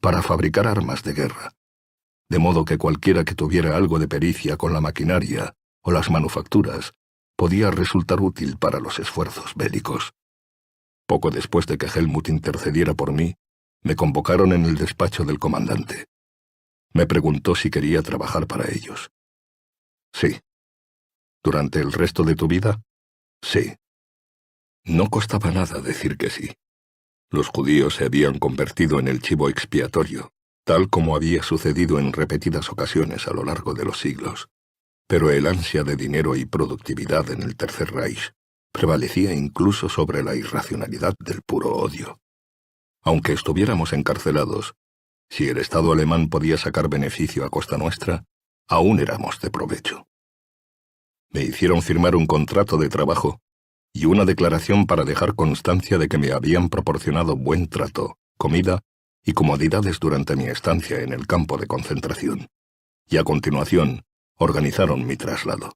para fabricar armas de guerra, de modo que cualquiera que tuviera algo de pericia con la maquinaria o las manufacturas podía resultar útil para los esfuerzos bélicos. Poco después de que Helmut intercediera por mí, me convocaron en el despacho del comandante. Me preguntó si quería trabajar para ellos. Sí. ¿Durante el resto de tu vida? Sí. No costaba nada decir que sí. Los judíos se habían convertido en el chivo expiatorio, tal como había sucedido en repetidas ocasiones a lo largo de los siglos. Pero el ansia de dinero y productividad en el Tercer Reich prevalecía incluso sobre la irracionalidad del puro odio. Aunque estuviéramos encarcelados, si el Estado alemán podía sacar beneficio a costa nuestra, aún éramos de provecho. Me hicieron firmar un contrato de trabajo y una declaración para dejar constancia de que me habían proporcionado buen trato, comida y comodidades durante mi estancia en el campo de concentración. Y a continuación, organizaron mi traslado.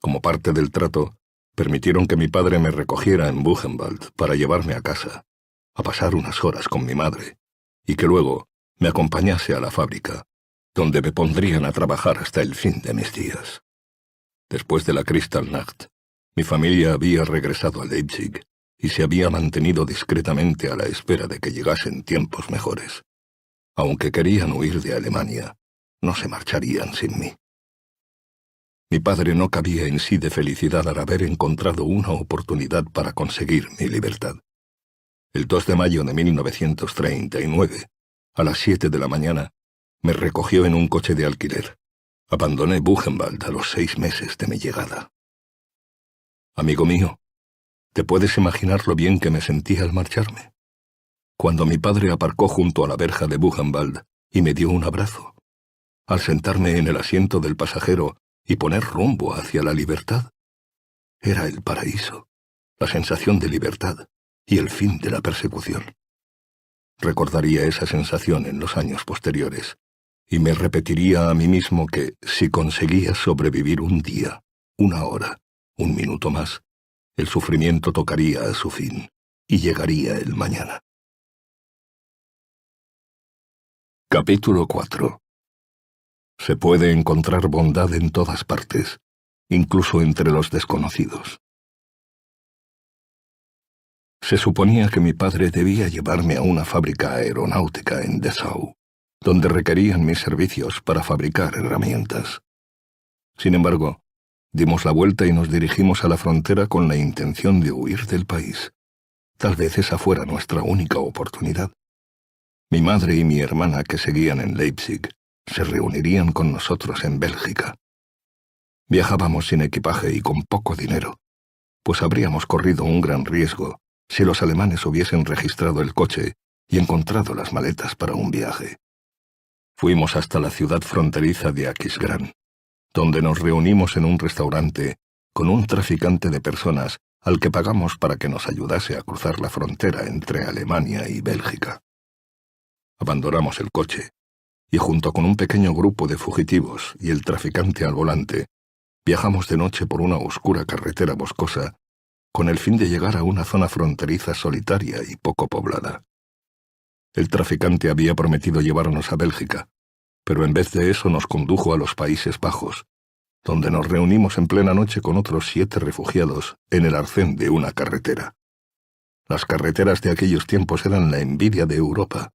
Como parte del trato, permitieron que mi padre me recogiera en Buchenwald para llevarme a casa, a pasar unas horas con mi madre, y que luego me acompañase a la fábrica, donde me pondrían a trabajar hasta el fin de mis días. Después de la Kristallnacht, mi familia había regresado a Leipzig y se había mantenido discretamente a la espera de que llegasen tiempos mejores. Aunque querían huir de Alemania, no se marcharían sin mí. Mi padre no cabía en sí de felicidad al haber encontrado una oportunidad para conseguir mi libertad. El 2 de mayo de 1939, a las 7 de la mañana, me recogió en un coche de alquiler. Abandoné Buchenwald a los 6 meses de mi llegada. Amigo mío, ¿te puedes imaginar lo bien que me sentí al marcharme? Cuando mi padre aparcó junto a la verja de Buchenwald y me dio un abrazo, al sentarme en el asiento del pasajero y poner rumbo hacia la libertad, era el paraíso, la sensación de libertad y el fin de la persecución. Recordaría esa sensación en los años posteriores y me repetiría a mí mismo que si conseguía sobrevivir un día, una hora, un minuto más, el sufrimiento tocaría a su fin y llegaría el mañana. Capítulo 4. Se puede encontrar bondad en todas partes, incluso entre los desconocidos. Se suponía que mi padre debía llevarme a una fábrica aeronáutica en Dessau, donde requerían mis servicios para fabricar herramientas. Sin embargo, dimos la vuelta y nos dirigimos a la frontera con la intención de huir del país. Tal vez esa fuera nuestra única oportunidad. Mi madre y mi hermana, que seguían en Leipzig, se reunirían con nosotros en Bélgica. Viajábamos sin equipaje y con poco dinero, pues habríamos corrido un gran riesgo si los alemanes hubiesen registrado el coche y encontrado las maletas para un viaje. Fuimos hasta la ciudad fronteriza de Aquisgrán, donde nos reunimos en un restaurante con un traficante de personas al que pagamos para que nos ayudase a cruzar la frontera entre Alemania y Bélgica. Abandonamos el coche y junto con un pequeño grupo de fugitivos y el traficante al volante, viajamos de noche por una oscura carretera boscosa con el fin de llegar a una zona fronteriza solitaria y poco poblada. El traficante había prometido llevarnos a Bélgica, pero en vez de eso nos condujo a los Países Bajos, donde nos reunimos en plena noche con otros 7 refugiados en el arcén de una carretera. Las carreteras de aquellos tiempos eran la envidia de Europa,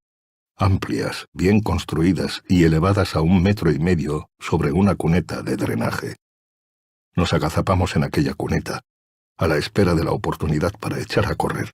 amplias, bien construidas y elevadas a 1,5 metros sobre una cuneta de drenaje. Nos agazapamos en aquella cuneta, a la espera de la oportunidad para echar a correr.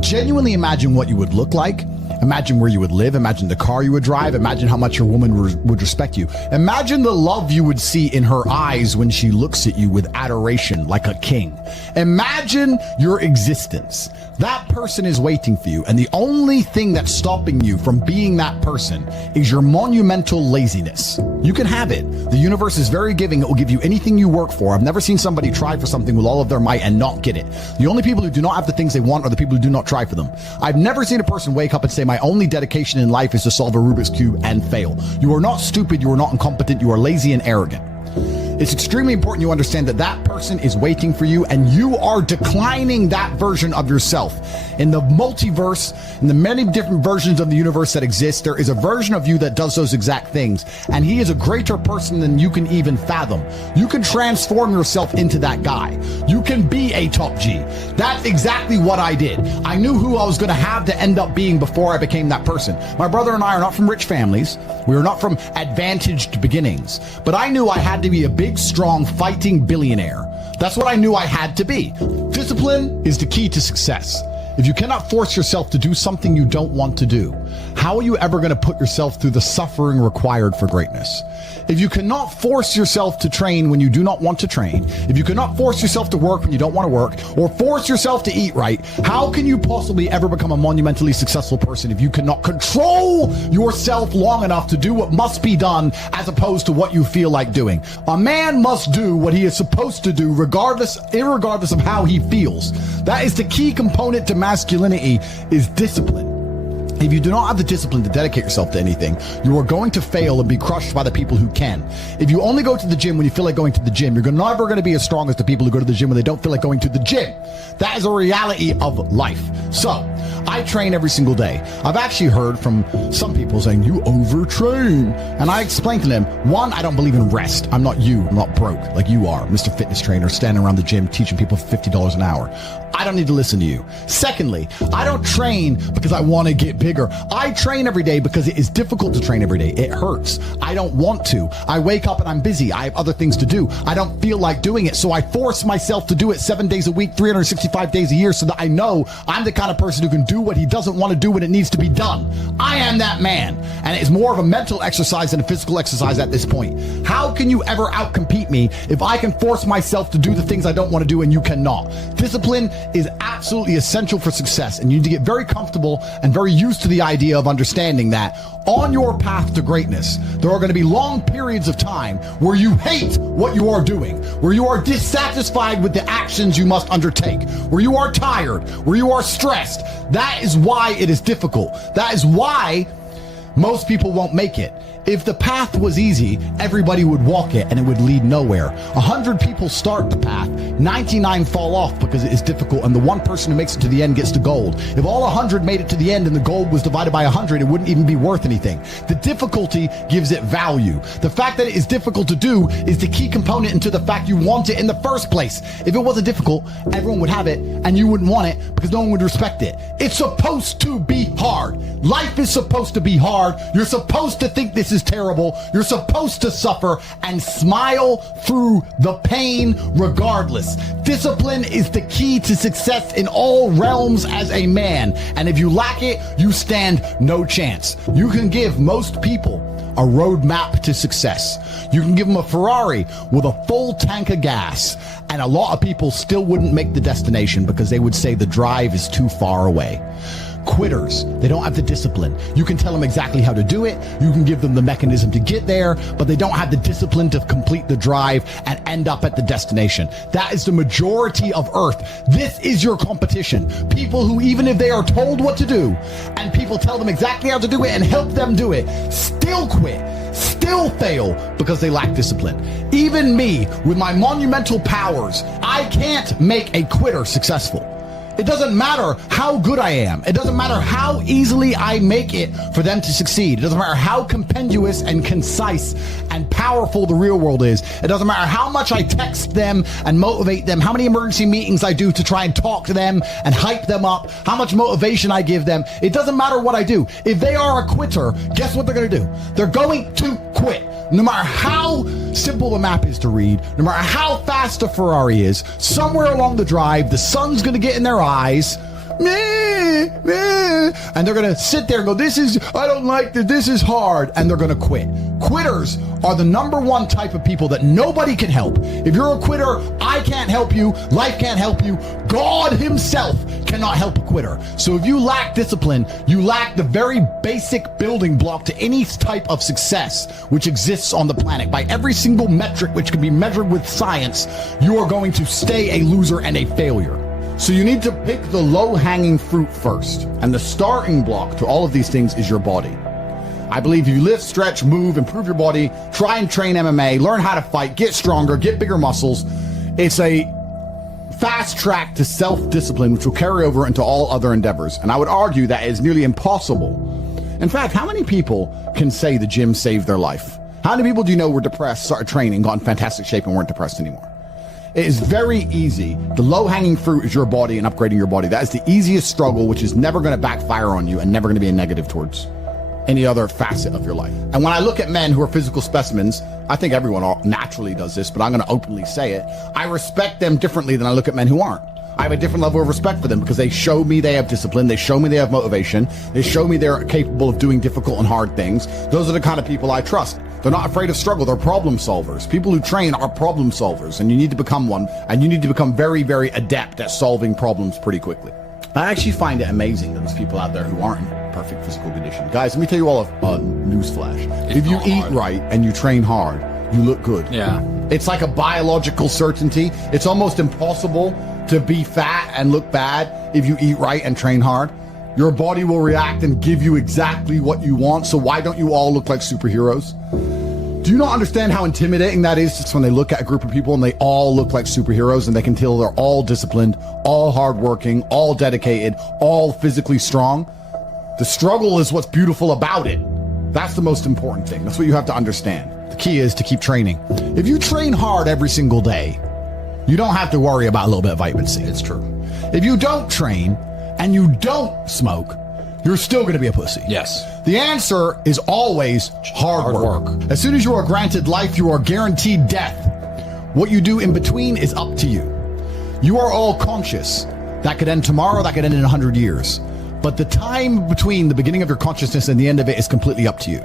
Genuinely imagine what you would look like Imagine where you would live. Imagine the car you would drive. Imagine how much your woman would respect you. Imagine the love you would see in her eyes when she looks at you with adoration like a king. Imagine your existence. That person is waiting for you, and the only thing that's stopping you from being that person is your monumental laziness. You can have it. The universe is very giving. It will give you anything you work for. I've never seen somebody try for something with all of their might and not get it. The only people who do not have the things they want are the people who do not try for them. I've never seen a person wake up and say, my only dedication in life is to solve a Rubik's Cube and fail. You are not stupid. You are not incompetent. You are lazy and arrogant. It's extremely important you understand that that person is waiting for you, and you are declining that version of yourself. In the multiverse, in the many different versions of the universe that exist, there is a version of you that does those exact things, and he is a greater person than you can even fathom. You can transform yourself into that guy. You can be a top G. That's exactly what I did. I knew who I was going to have to end up being before I became that person. My brother and I are not from rich families. We are not from advantaged beginnings, but I knew I had to be a big, strong, fighting billionaire. That's what I knew I had to be. Discipline is the key to success. If you cannot force yourself to do something you don't want to do, how are you ever going to put yourself through the suffering required for greatness? If you cannot force yourself to train when you do not want to train, if you cannot force yourself to work when you don't want to work, or force yourself to eat right, how can you possibly ever become a monumentally successful person if you cannot control yourself long enough to do what must be done as opposed to what you feel like doing? A man must do what he is supposed to do irregardless of how he feels. That is the key component to masculinity, is discipline. If you do not have the discipline to dedicate yourself to anything, you are going to fail and be crushed by the people who can. If you only go to the gym when you feel like going to the gym, you're never going to be as strong as the people who go to the gym when they don't feel like going to the gym. That is a reality of life. So, I train every single day. I've actually heard from some people saying, you overtrain. And I explained to them, one, I don't believe in rest. I'm not you. I'm not broke like you are, Mr. Fitness Trainer, standing around the gym teaching people $50 an hour. I don't need to listen to you. Secondly, I don't train because I want to get bigger. I train every day because it is difficult to train every day. It hurts. I don't want to. I wake up and I'm busy. I have other things to do. I don't feel like doing it, so I force myself to do it 7 days a week, 365 days a year, so that I know I'm the kind of person who can do what he doesn't want to do when it needs to be done. I am that man, and it's more of a mental exercise than a physical exercise at this point. How can you ever outcompete me if I can force myself to do the things I don't want to do and you cannot? Discipline is absolutely essential for success, and you need to get very comfortable and very used to the idea of understanding that on your path to greatness, there are going to be long periods of time where you hate what you are doing, where you are dissatisfied with the actions you must undertake, where you are tired, where you are stressed. That is why it is difficult. That is why most people won't make it. If the path was easy, everybody would walk it and it would lead nowhere. 100 people start the path, 99 fall off because it is difficult, and the one person who makes it to the end gets the gold. If all 100 made it to the end and the gold was divided by 100, it wouldn't even be worth anything. The difficulty gives it value. The fact that it is difficult to do is the key component into the fact you want it in the first place. If it wasn't difficult, everyone would have it and you wouldn't want it because no one would respect it. It's supposed to be hard. Life is supposed to be hard. You're supposed to think this is terrible. You're supposed to suffer and smile through the pain regardless. Discipline is the key to success in all realms as a man. And if you lack it, you stand no chance. You can give most people a roadmap to success. You can give them a Ferrari with a full tank of gas, and a lot of people still wouldn't make the destination because they would say the drive is too far away. Quitters, they don't have the discipline. You can tell them exactly how to do it. You can give them the mechanism to get there, but they don't have the discipline to complete the drive and end up at the destination. That is the majority of Earth. This is your competition. People who, even if they are told what to do and people tell them exactly how to do it and help them do it, still quit, still fail because they lack discipline. Even me, with my monumental powers, I can't make a quitter successful. It doesn't matter how good I am. It doesn't matter how easily I make it for them to succeed. It doesn't matter how compendious and concise and powerful the real world is. It doesn't matter how much I text them and motivate them, how many emergency meetings I do to try and talk to them and hype them up, how much motivation I give them. It doesn't matter what I do. If they are a quitter, guess what they're going to do? They're going to quit. No matter how simple the map is to read, no matter how fast a Ferrari is, somewhere along the drive, the sun's going to get in their eyes, meh, meh, and they're going to sit there and go, I don't like this is hard, and they're going to quit. Quitters are the number one type of people that nobody can help. If you're a quitter, I can't help you, life can't help you, God himself cannot help a quitter. So if you lack discipline, you lack the very basic building block to any type of success which exists on the planet. By every single metric which can be measured with science, you are going to stay a loser and a failure. So you need to pick the low-hanging fruit first. And the starting block to all of these things is your body. I believe you lift, stretch, move, improve your body, try and train MMA, learn how to fight, get stronger, get bigger muscles. It's a fast track to self-discipline, which will carry over into all other endeavors. And I would argue that is nearly impossible. In fact, how many people can say the gym saved their life? How many people do you know were depressed, started training, got in fantastic shape, and weren't depressed anymore? It is very easy. The low-hanging fruit is your body and upgrading your body. That is the easiest struggle, which is never going to backfire on you and never going to be a negative towards any other facet of your life. And when I look at men who are physical specimens, I think everyone naturally does this, but I'm going to openly say it. I respect them differently than I look at men who aren't. I have a different level of respect for them because they show me they have discipline. They show me they have motivation. They show me they're capable of doing difficult and hard things. Those are the kind of people I trust. They're not afraid of struggle. They're problem solvers. People who train are problem solvers, and you need to become one, and you need to become very, very adept at solving problems pretty quickly. I actually find it amazing that there's people out there who aren't in perfect physical condition. Guys, let me tell you all a news flash. If you eat right and you train hard, you look good. Yeah. It's like a biological certainty. It's almost impossible to be fat and look bad if you eat right and train hard. Your body will react and give you exactly what you want. So why don't you all look like superheroes? Do you not understand how intimidating that is just when they look at a group of people and they all look like superheroes and they can tell they're all disciplined, all hardworking, all dedicated, all physically strong? The struggle is what's beautiful about it. That's the most important thing. That's what you have to understand. The key is to keep training. If you train hard every single day, you don't have to worry about a little bit of vitamin C. It's true. If you don't train and you don't smoke, you're still going to be a pussy. Yes. The answer is always hard work. As soon as you are granted life, you are guaranteed death. What you do in between is up to you. You are all conscious. That could end tomorrow, that could end in 100 years. But the time between the beginning of your consciousness and the end of it is completely up to you.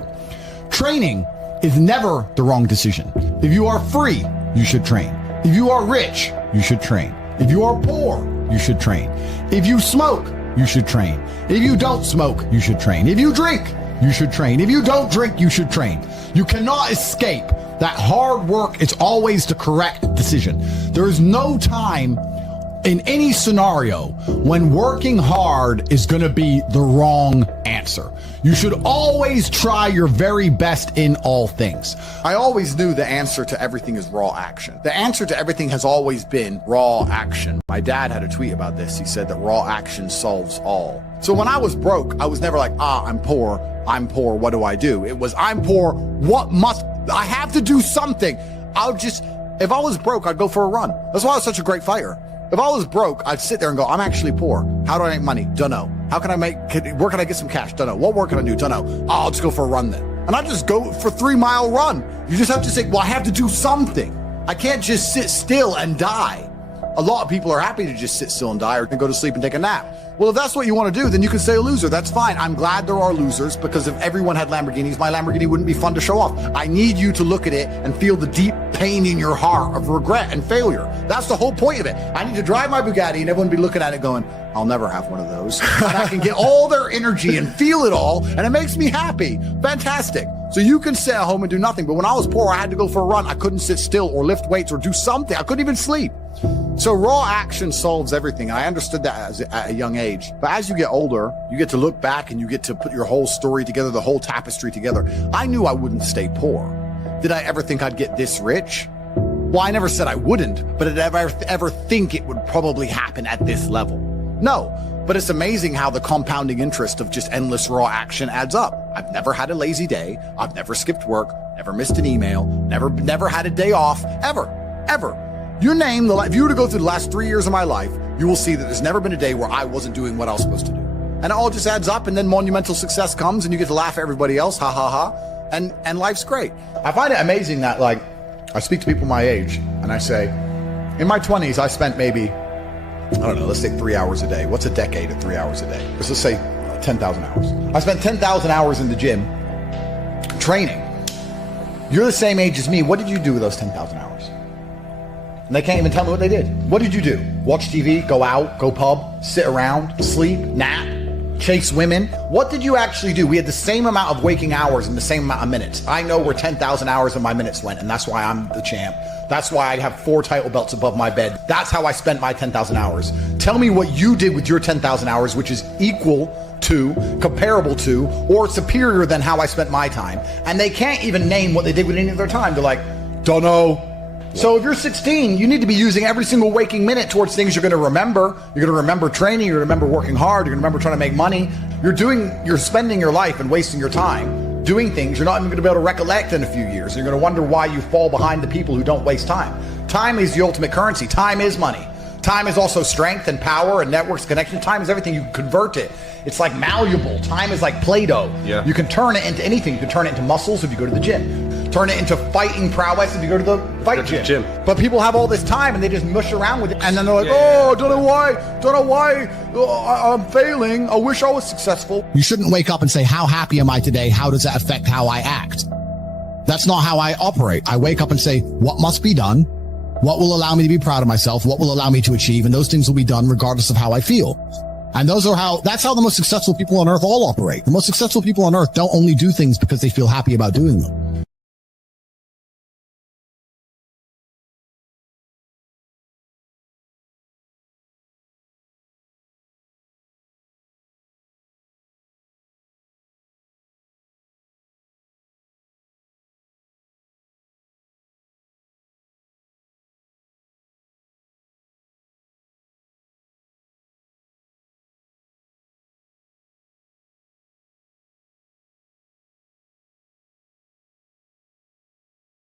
Training is never the wrong decision. If you are free, you should train. If you are rich, you should train. If you are poor, you should train. If you smoke, you should train. If you don't smoke, you should train. If you drink, you should train. If you don't drink, you should train. You cannot escape that hard work is always the correct decision. There is no time in any scenario when working hard is going to be the wrong answer. You should always try your very best in all things. I always knew the answer to everything is raw action. The answer to everything has always been raw action. My dad had a tweet about this. He said that raw action solves all. So when I was broke, I was never like, I'm poor, what do I do? It was, I'm poor, I have to do something. If I was broke, I'd go for a run. That's why I was such a great fighter. If I was broke, I'd sit there and go, I'm actually poor. How do I make money? Dunno. Where can I get some cash? Dunno. What work can I do? Dunno. I'll just go for a run then. And I just go for a 3-mile run. You just have to say, well, I have to do something. I can't just sit still and die. A lot of people are happy to just sit still and die or can go to sleep and take a nap. Well, if that's what you want to do, then you can stay a loser. That's fine. I'm glad there are losers because if everyone had Lamborghinis, my Lamborghini wouldn't be fun to show off. I need you to look at it and feel the deep pain in your heart of regret and failure. That's the whole point of it. I need to drive my Bugatti and everyone be looking at it going, I'll never have one of those. And I can get all their energy and feel it all, and it makes me happy. Fantastic. So you can sit at home and do nothing. But when I was poor, I had to go for a run. I couldn't sit still or lift weights or do something. I couldn't even sleep. So raw action solves everything. I understood that at a young age. But as you get older, you get to look back and you get to put your whole story together, the whole tapestry together. I knew I wouldn't stay poor. Did I ever think I'd get this rich? Well, I never said I wouldn't, but did I ever think it would probably happen at this level? No, but it's amazing how the compounding interest of just endless raw action adds up. I've never had a lazy day. I've never skipped work, never missed an email, never had a day off, ever. You name if you were to go through the last 3 years of my life, you will see that there's never been a day where I wasn't doing what I was supposed to do. And it all just adds up, and then monumental success comes, and you get to laugh at everybody else, ha ha ha, and life's great. I find it amazing that, I speak to people my age, and I say, in my 20s, I spent maybe I don't know, let's say 3 hours a day. What's a decade at 3 hours a day? Let's say 10,000 hours. I spent 10,000 hours in the gym training. You're the same age as me. What did you do with those 10,000 hours? And they can't even tell me what they did. What did you do? Watch TV, go out, go pub, sit around, sleep, nap, chase women? What did you actually do? We had the same amount of waking hours and the same amount of minutes. I know where 10,000 hours of my minutes went, and that's why I'm the champ. That's why I have 4 title belts above my bed. That's how I spent my 10,000 hours. Tell me what you did with your 10,000 hours, which is equal to, comparable to, or superior than how I spent my time. And they can't even name what they did with any of their time. They're like, don't know. So if you're 16, you need to be using every single waking minute towards things you're going to remember. You're going to remember training. You're going to remember working hard. You're going to remember trying to make money. You're spending your life and wasting your time doing things you're not even going to be able to recollect in a few years. You're going to wonder why you fall behind the people who don't waste time. Time is the ultimate currency. Time is money. Time is also strength and power and networks, connection. Time is everything. You can convert it. It's like malleable. Time is like Play-Doh. Yeah. You can turn it into anything. You can turn it into muscles if you go to the gym. Turn it into fighting prowess if you go to the fight gym. But people have all this time and they just mush around with it. And then they're like, don't know why I'm failing. I wish I was successful. You shouldn't wake up and say, how happy am I today? How does that affect how I act? That's not how I operate. I wake up and say, what must be done? What will allow me to be proud of myself? What will allow me to achieve? And those things will be done regardless of how I feel. And that's how the most successful people on earth all operate. The most successful people on earth don't only do things because they feel happy about doing them.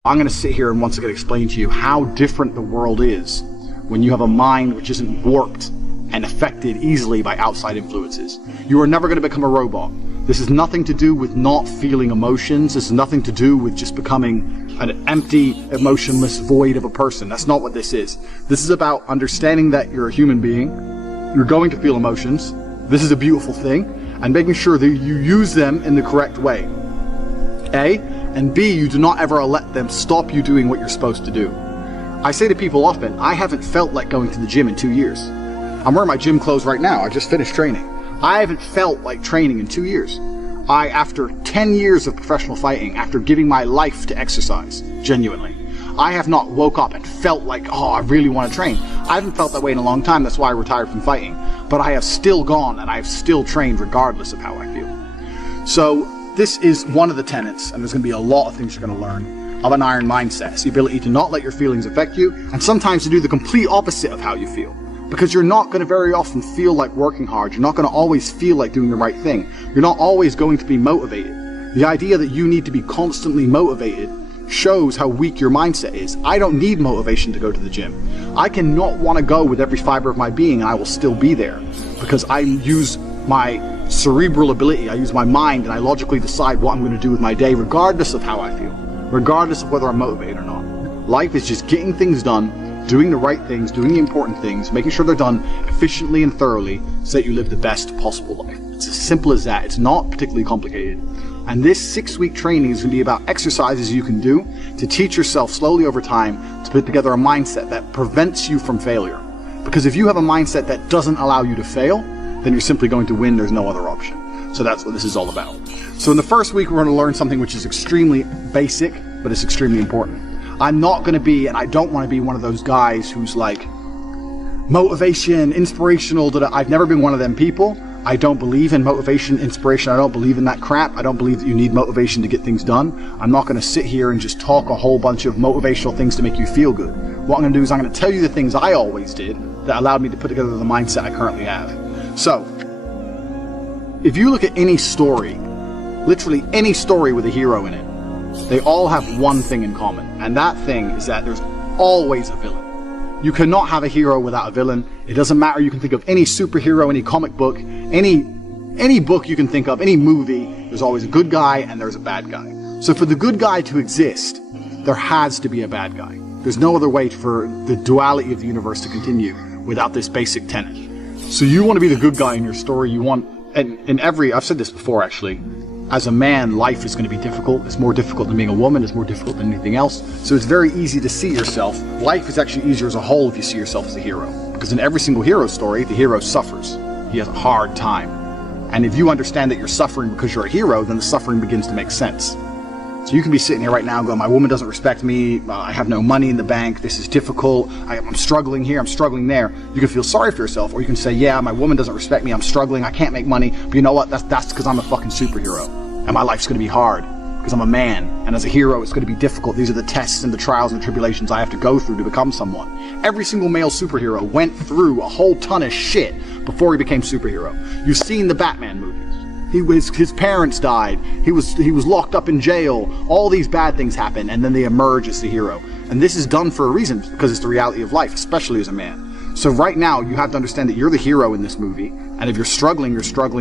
I'm going to sit here and once again explain to you how different the world is when you have a mind which isn't warped and affected easily by outside influences. You are never going to become a robot. This has nothing to do with not feeling emotions. This has nothing to do with just becoming an empty, emotionless void of a person. That's not what this is. This is about understanding that you're a human being. You're going to feel emotions. This is a beautiful thing. And making sure that you use them in the correct way. A. And B, you do not ever let them stop you doing what you're supposed to do. I say to people often, I haven't felt like going to the gym in 2 years. I'm wearing my gym clothes right now. I just finished training. I haven't felt like training in 2 years. After 10 years of professional fighting, after giving my life to exercise, genuinely, I have not woke up and felt like, I really want to train. I haven't felt that way in a long time. That's why I retired from fighting. But I have still gone and I have still trained regardless of how I feel. So, this is one of the tenets, and there's going to be a lot of things you're going to learn, of an iron mindset. It's the ability to not let your feelings affect you, and sometimes to do the complete opposite of how you feel. Because you're not going to very often feel like working hard. You're not going to always feel like doing the right thing. You're not always going to be motivated. The idea that you need to be constantly motivated shows how weak your mindset is. I don't need motivation to go to the gym. I cannot want to go with every fiber of my being, and I will still be there. Because I use my cerebral ability, I use my mind, and I logically decide what I'm going to do with my day regardless of how I feel, regardless of whether I'm motivated or not. Life is just getting things done, doing the right things, doing the important things, making sure they're done efficiently and thoroughly so that you live the best possible life. It's as simple as that. It's not particularly complicated. And this 6-week training is going to be about exercises you can do to teach yourself slowly over time to put together a mindset that prevents you from failure. Because if you have a mindset that doesn't allow you to fail, then you're simply going to win. There's no other option. So that's what this is all about. So in the first week, we're going to learn something which is extremely basic, but it's extremely important. I'm not going to be, and I don't want to be one of those guys who's like motivation, inspirational. I've never been one of them people. I don't believe in motivation, inspiration. I don't believe in that crap. I don't believe that you need motivation to get things done. I'm not going to sit here and just talk a whole bunch of motivational things to make you feel good. What I'm going to do is I'm going to tell you the things I always did that allowed me to put together the mindset I currently have. So, if you look at any story, literally any story with a hero in it, they all have one thing in common, and that thing is that there's always a villain. You cannot have a hero without a villain. It doesn't matter. You can think of any superhero, any comic book, any book you can think of, any movie, there's always a good guy and there's a bad guy. So for the good guy to exist, there has to be a bad guy. There's no other way for the duality of the universe to continue without this basic tenet. So you want to be the good guy in your story. You want, and I've said this before actually, as a man, life is going to be difficult. It's more difficult than being a woman. It's more difficult than anything else. So it's very easy to see yourself. Life is actually easier as a whole if you see yourself as a hero. Because in every single hero story, the hero suffers. He has a hard time. And if you understand that you're suffering because you're a hero, then the suffering begins to make sense. So you can be sitting here right now going, my woman doesn't respect me, I have no money in the bank, this is difficult, I'm struggling here, I'm struggling there. You can feel sorry for yourself, or you can say, yeah, my woman doesn't respect me, I'm struggling, I can't make money, but you know what, that's because I'm a fucking superhero. And my life's going to be hard, because I'm a man, and as a hero it's going to be difficult. These are the tests and the trials and tribulations I have to go through to become someone. Every single male superhero went through a whole ton of shit before he became superhero. You've seen the Batman movies. His parents died, he was locked up in jail, all these bad things happen, and then they emerge as the hero. And this is done for a reason, because it's the reality of life, especially as a man. So right now, you have to understand that you're the hero in this movie, and if you're struggling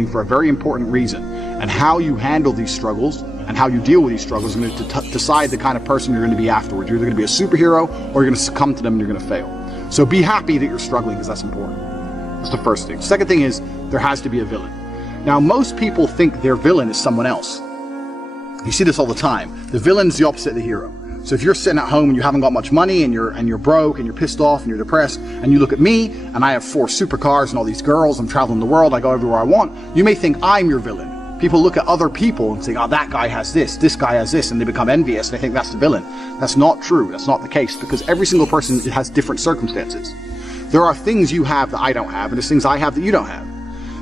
for a very important reason. And how you handle these struggles, and how you deal with these struggles, is going to decide the kind of person you're going to be afterwards. You're either going to be a superhero, or you're going to succumb to them and you're going to fail. So be happy that you're struggling, because that's important. That's the first thing. Second thing is, there has to be a villain. Now, most people think their villain is someone else. You see this all the time. The villain's the opposite of the hero. So if you're sitting at home and you haven't got much money and you're broke and you're pissed off and you're depressed, and you look at me and I have 4 supercars and all these girls, I'm traveling the world, I go everywhere I want, you may think I'm your villain. People look at other people and say, oh, that guy has this guy has this, and they become envious and they think that's the villain. That's not true. That's not the case, because every single person has different circumstances. There are things you have that I don't have, and there's things I have that you don't have.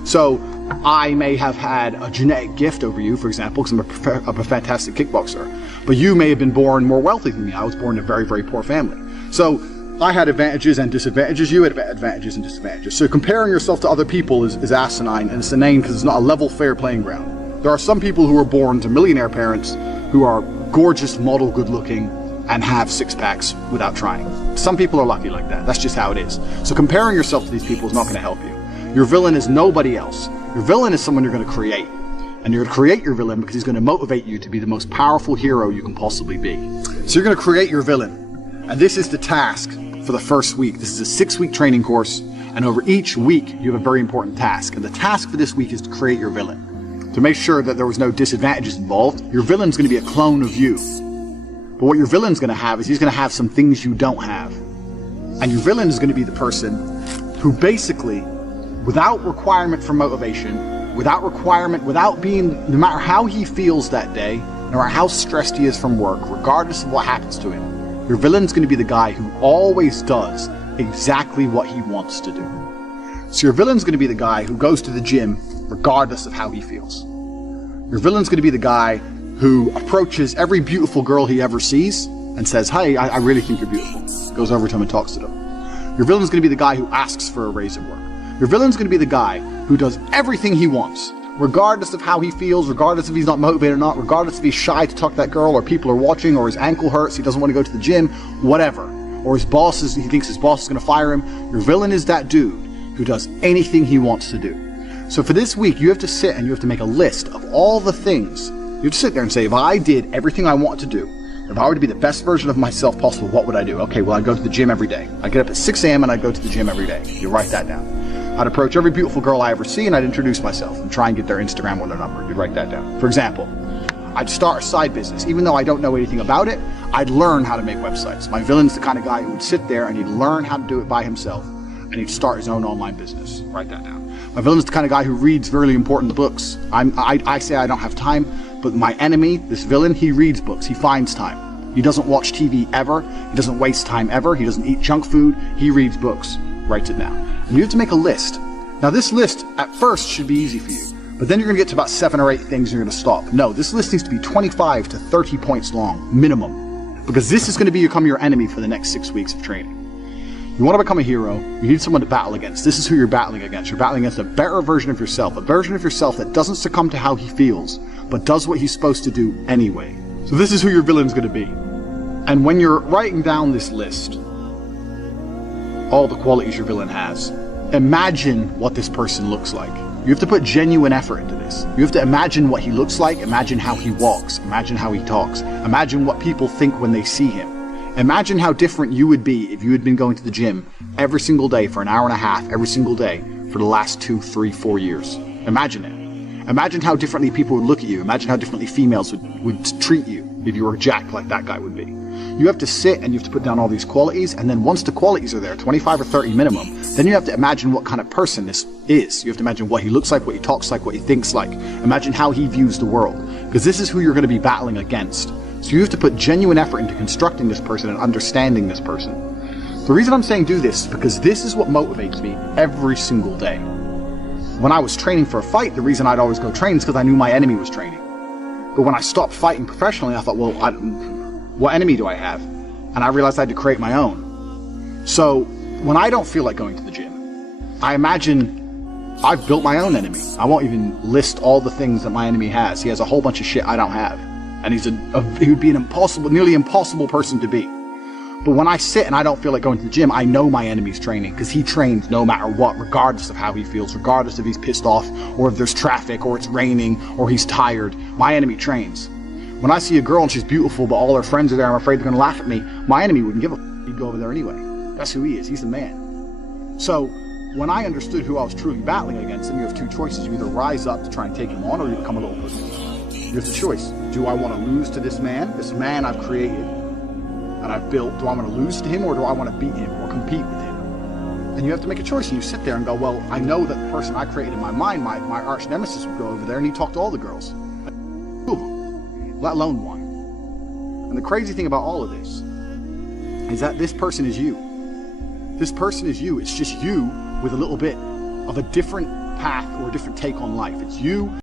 So I may have had a genetic gift over you, for example, because I'm a fantastic kickboxer, but you may have been born more wealthy than me. I was born in a very, very poor family. So I had advantages and disadvantages, you had advantages and disadvantages. So comparing yourself to other people is asinine, and it's inane because it's not a level, fair playing ground. There are some people who are born to millionaire parents who are gorgeous, model, good looking, and have 6 packs without trying. Some people are lucky like that. That's just how it is. So comparing yourself to these people is not going to help you. Your villain is nobody else. Your villain is someone you're going to create. And you're going to create your villain because he's going to motivate you to be the most powerful hero you can possibly be. So you're going to create your villain. And this is the task for the first week. This is a 6-week training course. And over each week, you have a very important task. And the task for this week is to create your villain. To make sure that there was no disadvantages involved, your villain's going to be a clone of you. But what your villain's going to have is he's going to have some things you don't have. And your villain is going to be the person who basically, without requirement for motivation, without being, no matter how he feels that day, no matter how stressed he is from work, regardless of what happens to him, your villain's going to be the guy who always does exactly what he wants to do. So your villain's going to be the guy who goes to the gym regardless of how he feels. Your villain's going to be the guy who approaches every beautiful girl he ever sees and says, hey, I really think you're beautiful. Goes over to him and talks to them. Your villain's going to be the guy who asks for a raise at work. Your villain's going to be the guy who does everything he wants, regardless of how he feels, regardless if he's not motivated or not, regardless if he's shy to talk to that girl, or people are watching, or his ankle hurts, he doesn't want to go to the gym, whatever. Or he thinks his boss is going to fire him. Your villain is that dude who does anything he wants to do. So for this week, you have to sit and you have to make a list of all the things. You have to sit there and say, if I did everything I want to do, if I were to be the best version of myself possible, what would I do? Okay, well, I'd go to the gym every day. I'd get up at 6 a.m. and I'd go to the gym every day. You write that down. I'd approach every beautiful girl I ever see and I'd introduce myself and try and get their Instagram or their number. You'd write that down. For example, I'd start a side business. Even though I don't know anything about it, I'd learn how to make websites. My villain's the kind of guy who would sit there and he'd learn how to do it by himself, and he'd start his own online business. Write that down. My villain's the kind of guy who reads really important books. I say I don't have time, but my enemy, this villain, he reads books. He finds time. He doesn't watch TV ever. He doesn't waste time ever. He doesn't eat junk food. He reads books. Writes it down. And you have to make a list. Now this list at first should be easy for you, but then you're going to get to about 7 or 8 things and you're going to stop. No, this list needs to be 25 to 30 points long, minimum, because this is going to become your enemy for the next 6 weeks of training. You want to become a hero, you need someone to battle against. This is who you're battling against. You're battling against a better version of yourself, a version of yourself that doesn't succumb to how he feels, but does what he's supposed to do anyway. So this is who your villain's going to be. And when you're writing down this list, all the qualities your villain has, imagine what this person looks like. You have to put genuine effort into this. You have to imagine what he looks like, imagine how he walks, imagine how he talks, imagine what people think when they see him. Imagine how different you would be if you had been going to the gym every single day for an hour and a half, every single day for the last 2, 3, 4 years. Imagine it. Imagine how differently people would look at you. Imagine how differently females would treat you if you were jacked like that guy would be. You have to sit and you have to put down all these qualities, and then once the qualities are there, 25 or 30 minimum, then you have to imagine what kind of person this is. You have to imagine what he looks like, what he talks like, what he thinks like. Imagine how he views the world, because this is who you're going to be battling against. So you have to put genuine effort into constructing this person and understanding this person. The reason I'm saying do this is because this is what motivates me every single day. When I was training for a fight, the reason I'd always go train is because I knew my enemy was training. But when I stopped fighting professionally, I thought, well, what enemy do I have? And I realized I had to create my own. So when I don't feel like going to the gym, I imagine I've built my own enemy. I won't even list all the things that my enemy has. He has a whole bunch of shit I don't have. And he would be an nearly impossible person to beat. But when I sit and I don't feel like going to the gym, I know my enemy's training, because he trains no matter what, regardless of how he feels, regardless if he's pissed off, or if there's traffic, or it's raining, or he's tired. My enemy trains. When I see a girl and she's beautiful, but all her friends are there, I'm afraid they're going to laugh at me, my enemy wouldn't give a f***. He'd go over there anyway. That's who he is. He's the man. So when I understood who I was truly battling against, then you have two choices. You either rise up to try and take him on, or you become a little pussy. You have the choice. Do I want to lose to this man I've created and I've built? Do I want to lose to him, or do I want to beat him or compete with him? And you have to make a choice, and you sit there and go, well, I know that the person I created in my mind, my arch nemesis, would go over there and he'd talk to all the girls. Two of them, let alone one. And the crazy thing about all of this is that this person is you. This person is you. It's just you with a little bit of a different path or a different take on life. It's you.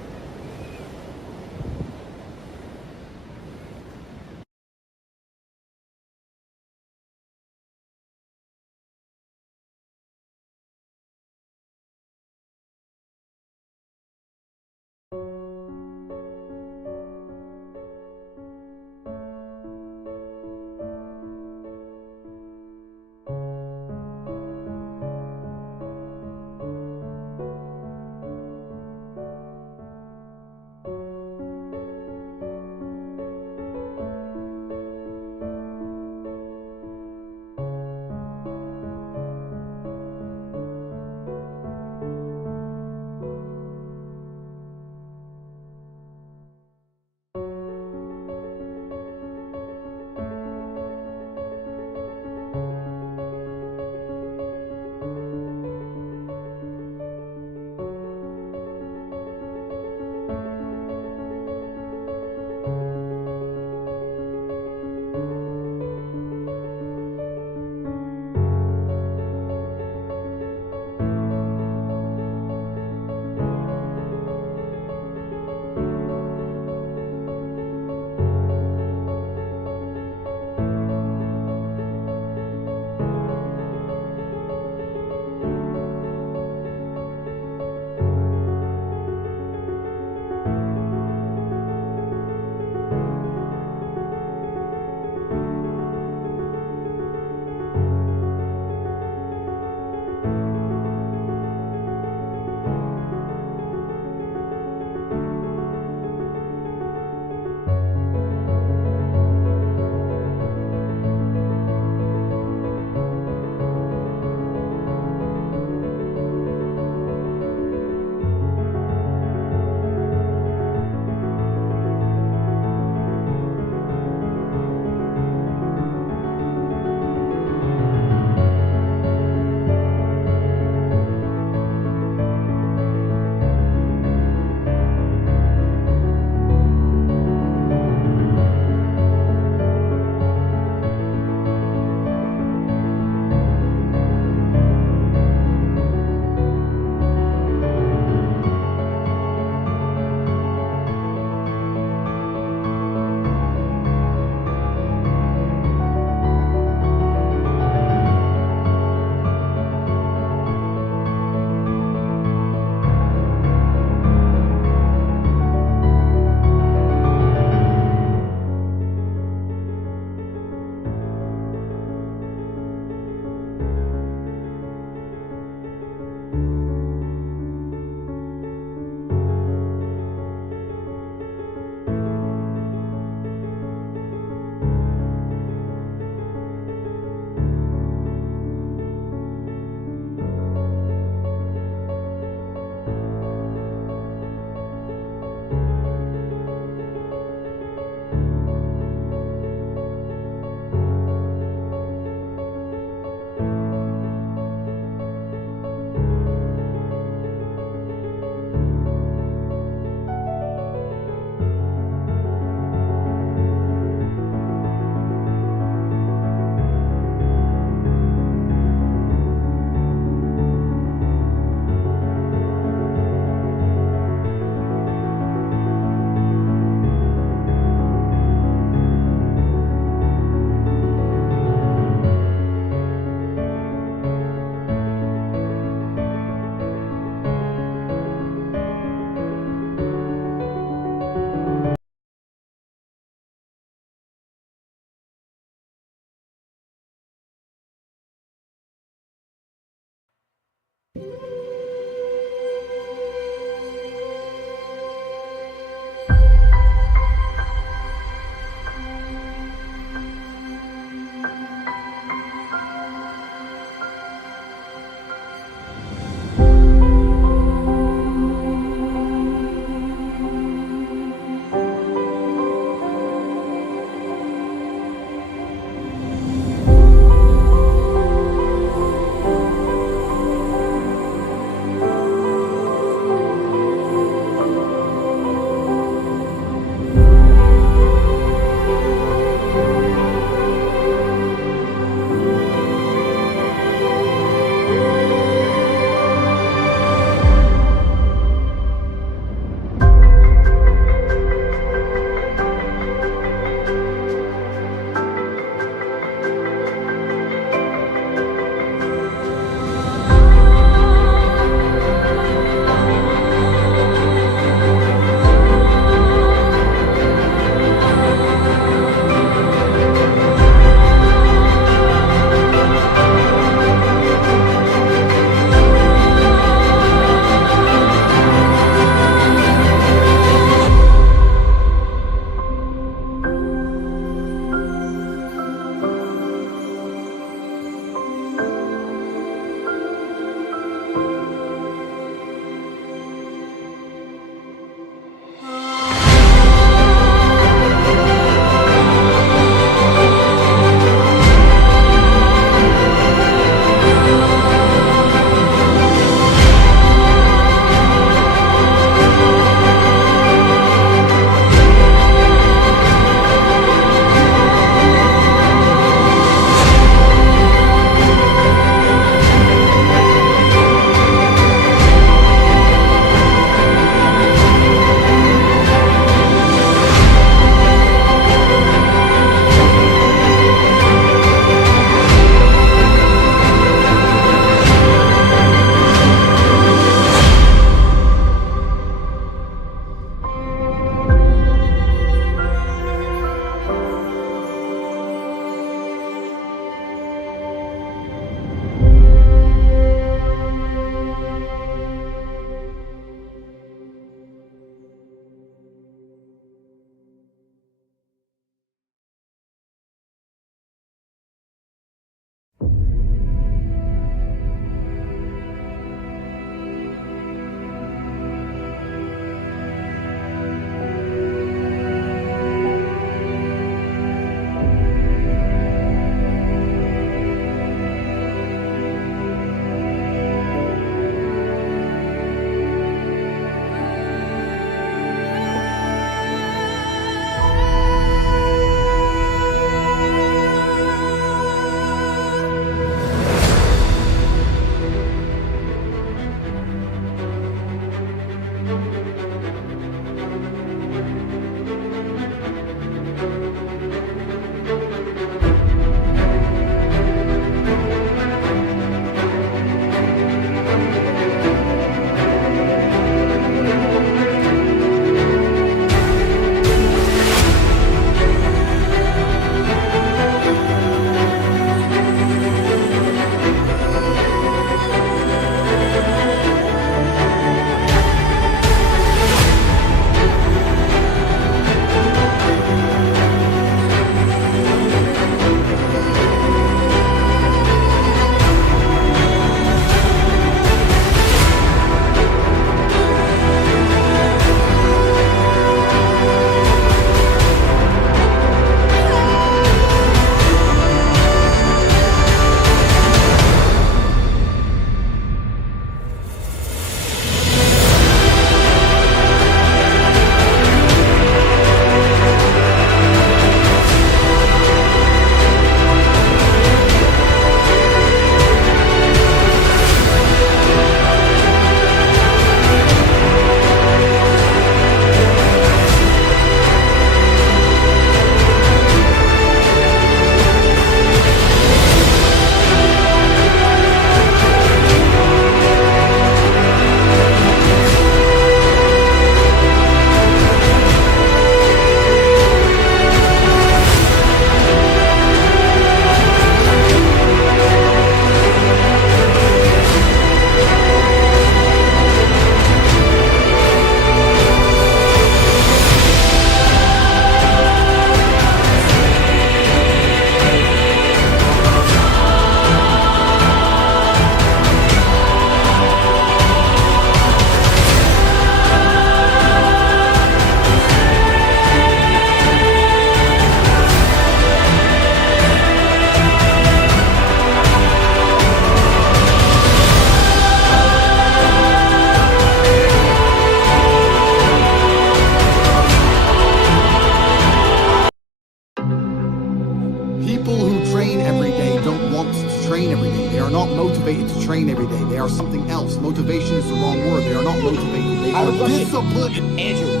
something else. Motivation is the wrong word. They are not motivated. They are disciplined. Andrew,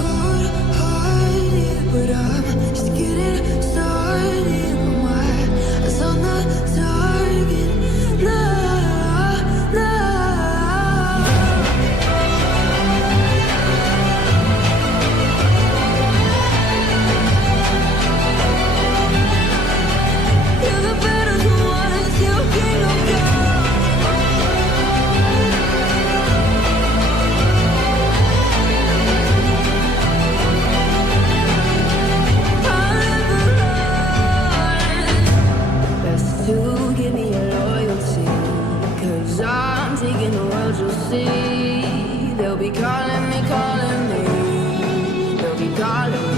cold-hearted, but I'm just getting started. My eyes on the target. No, no. You're the better ones, you king of to give me your loyalty, 'cause I'm taking the world, you'll see. They'll be calling me, they'll be calling me.